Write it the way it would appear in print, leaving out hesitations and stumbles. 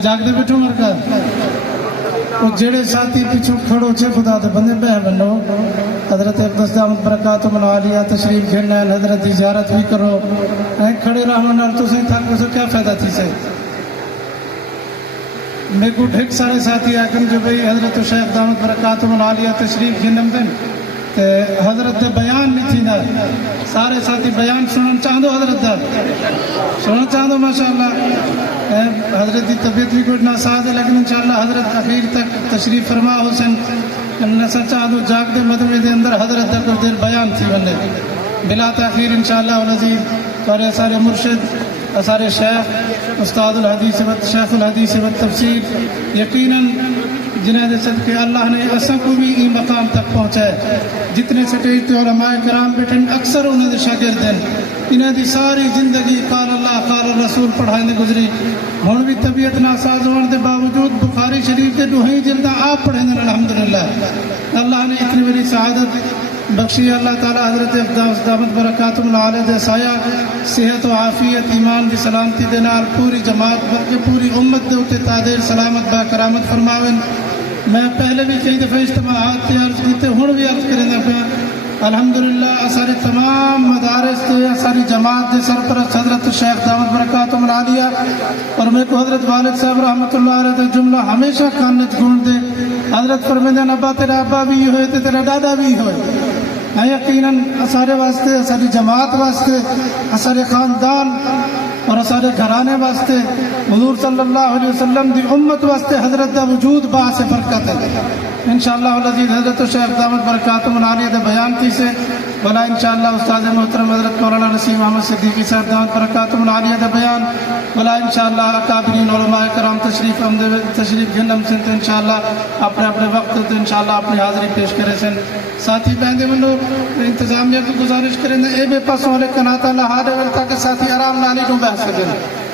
جاگتے بیٹھو مرکز وہ جڑے ساتھی پیچھو کھڑو چھے خدا دے بندے بہ بنو حضرت اقدس دامت برکاتہ منعالیہ تشریف گھرنا ہے حضرت دی زیارت بھی کرو کھڑے رہو نال تو سہیں تھاک بسو کیا فائدہ تھی سے میں کو ڈھک سارے ساتھی آکن جو بھئی حضرت شیخ دامت برکاتہ منعالیہ تشریف گھرنم دن حضرت دے بیان نہیں تھی نا سارے ساتھی بیان سنن چاہدو حضرت دا سنن چاہدو ماشاءاللہ حضرت دی طبیعت بھی کچھ ناساز ہے لیکن انشاءاللہ حضرت اخیر تک تشریف فرما حسن نسل چاہدو جاگ دے مدمے دے اندر حضرت دا کچھ دیر بیان تھی بندے بلا تاخیر انشاءاللہ والعزیز سارے سارے مرشد سارے شیخ استاد الحدیث و شیخ الحدیث و تفسیر یقیناً جنہیں دے صدقے اللہ نے اساں کو بھی ای مقام تک پہنچائے جتنے سٹیج تے علماء کرام بیٹھن اکثر انہیں دے شاگرد ہیں انہیں دی ساری زندگی قال اللہ قال الرسول پڑھائیں گزری ہون بھی طبیعت ناساز ہونے دے باوجود بخاری شریف دے دوہیں جلدہ آپ پڑھیں گے الحمدللہ اللہ نے اتنی بڑی سعادت بخشی اللہ تعالی حضرت اقدس دامت برکاتہ منعالیہ دے سایہ صحت و عافیت ایمان دی سلامتی دے نال پوری جماعت بلکہ پوری امت دے اتے تادیر سلامت با کرامت فرماون میں پہلے بھی کئی دفعہ اجتماعات تے عرض کیتے ہن بھی عرض کریں دفعہ الحمدللہ سارے تمام مدارس تے ساری جماعت دے سرپرست حضرت شیخ دامت برکاتہ منعالیہ اور میں کو حضرت والد صاحب رحمۃ اللہ علیہ دے جملہ ہمیشہ کانت گون دے حضرت فرمیندے ابا تیرا ابا بھی ہوئے تے تیرا دادا بھی ہوئے یقیناً سارے واسطے ساری جماعت واسطے سارے خاندان اور سارے گھرانے واسطے حضور صلی اللہ علیہ وسلم دی امت واسطے حضرت دا وجود باعث برکت ہے انشاءاللہ والعزیز حضرت شیخ دامت برکاتہ منعالیہ دے بیان کی سے بلا انشاءاللہ استاد محترم حضرت مولانا نسیم احمد صدیقی صاحب دامت برکاتہ منعالیہ دے بیان بلا انشاءاللہ اکابرین علماء کرام تشریف گھنم سن تو انشاءاللہ اپنے اپنے وقت تو انشاءاللہ اپنی حاضری پیش کرے سن ساتھی بہندے من لوگ انتظامیہ کو گزارش کریں اے بے پاس والے کناتا لہا دے تاکہ ساتھی آرام نالی کو بحث کریں